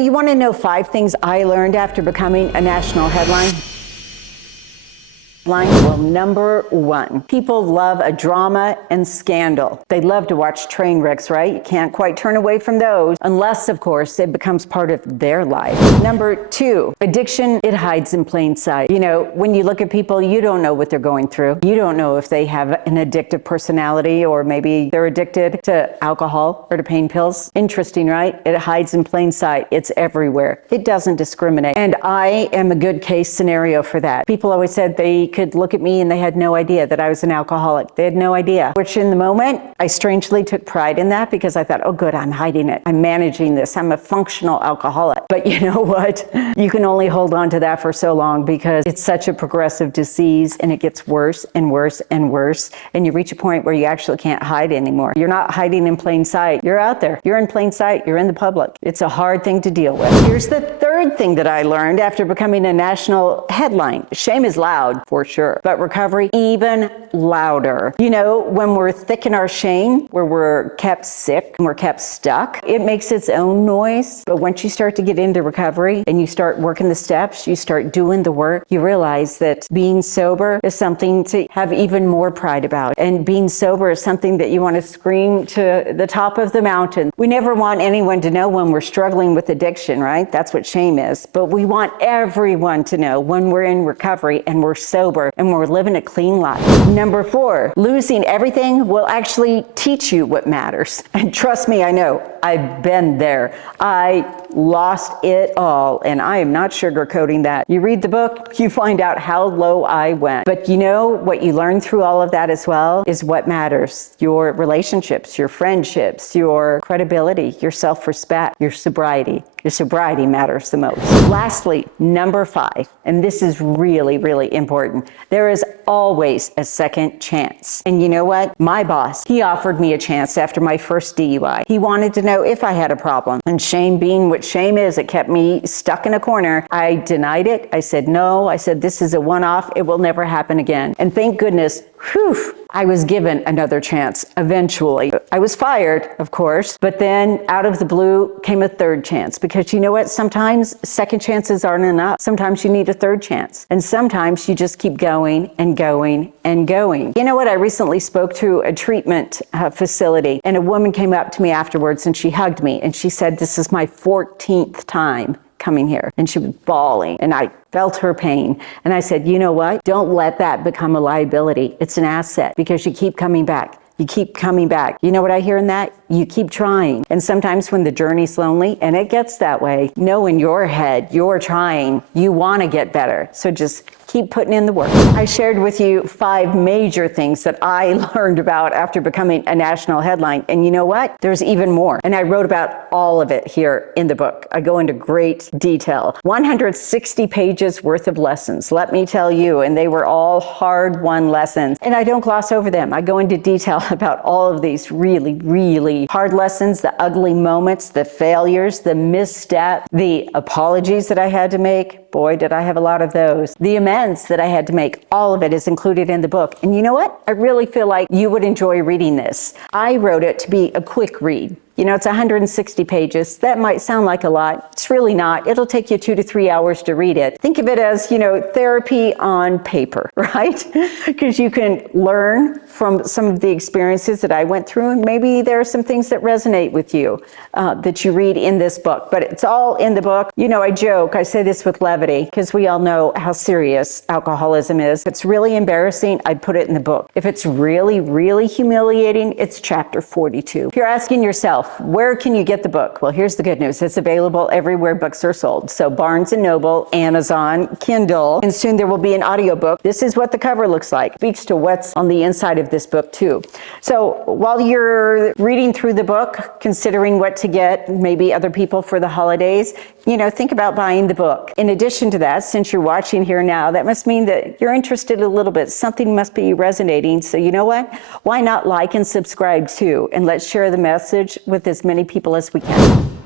You want to know 5 things I learned after becoming a national headline? Well, number 1, people love a drama and scandal. They love to watch train wrecks, right? You can't quite turn away from those, unless, of course, it becomes part of their life. Number 2, addiction, it hides in plain sight. You know, when you look at people, you don't know what they're going through. You don't know if they have an addictive personality, or maybe they're addicted to alcohol or to pain pills. Interesting, right? It hides in plain sight. It's everywhere. It doesn't discriminate. And I am a good case scenario for that. People always said they could look at me and they had no idea that I was an alcoholic. They had no idea, which in the moment, I strangely took pride in that, because I thought, oh good, I'm hiding it. I'm managing this. I'm a functional alcoholic. But you know what? You can only hold on to that for so long, because it's such a progressive disease and it gets worse and worse and worse. And you reach a point where you actually can't hide anymore. You're not hiding in plain sight. You're out there. You're in plain sight. You're in the public. It's a hard thing to deal with. Here's the 3rd thing that I learned after becoming a national headline. Shame is loud, for sure, but recovery even louder. You know, when we're thick in our shame, where we're kept sick and we're kept stuck, it makes its own noise. But once you start to get into recovery and you start working the steps, you start doing the work, you realize that being sober is something to have even more pride about. And being sober is something that you want to scream to the top of the mountain. We never want anyone to know when we're struggling with addiction, right? That's what shame is. But we want everyone to know when we're in recovery and we're sober and we're living a clean life. Number 4, losing everything will actually teach you what matters. And trust me, I know, I've been there. I lost it all, and I am not sugarcoating that. You read the book, you find out how low I went. But you know what you learn through all of that as well is what matters. Your relationships, your friendships, your credibility, your self-respect, your sobriety. Your sobriety matters the most. Lastly, number 5, and this is really, really important. There is always a second chance. And you know what? My boss, he offered me a chance after my first DUI. He wanted to know if I had a problem. And shame being what shame is, it kept me stuck in a corner. I denied it. I said no. I said, this is a one-off. It will never happen again. And thank goodness, whew, I was given another chance eventually. I was fired, of course, but then out of the blue came a 3rd chance, because you know what? Sometimes second chances aren't enough. Sometimes you need a 3rd chance. And sometimes you just keep going and going and going. You know what? I recently spoke to a treatment facility, and a woman came up to me afterwards and she hugged me and she said, this is my 14th time coming here. And she was bawling, and I felt her pain. And I said, you know what? Don't let that become a liability. It's an asset, because you keep coming back. You keep coming back. You know what I hear in that? You keep trying. And sometimes when the journey's lonely, and it gets that way, know in your head, you're trying. You want to get better. So just keep putting in the work. I shared with you 5 major things that I learned about after becoming a national headline. And you know what? There's even more. And I wrote about all of it here in the book. I go into great detail. 160 pages worth of lessons, let me tell you. And they were all hard-won lessons. And I don't gloss over them. I go into detail about all of these really, really hard lessons, the ugly moments, the failures, the misstep, the apologies that I had to make. Boy, did I have a lot of those. The amends that I had to make, all of it is included in the book. And you know what? I really feel like you would enjoy reading this. I wrote it to be a quick read. You know, it's 160 pages. That might sound like a lot. It's really not. It'll take you 2 to 3 hours to read it. Think of it as, you know, therapy on paper, right? Because you can learn from some of the experiences that I went through, and maybe there are some things that resonate with you that you read in this book. But it's all in the book. You know, I joke, I say this with levity, because we all know how serious alcoholism is. If it's really embarrassing, I'd put it in the book. If it's really, really humiliating, it's chapter 42. If you're asking yourself, where can you get the book? Well, here's the good news. It's available everywhere books are sold. So Barnes & Noble, Amazon, Kindle, and soon there will be an audiobook. This is what the cover looks like. It speaks to what's on the inside of this book too. So while you're reading through the book, considering what to get, maybe other people for the holidays, you know, think about buying the book. In addition to that, since you're watching here now, that must mean that you're interested a little bit. Something must be resonating. So you know what? Why not like and subscribe too? And let's share the message with as many people as we can.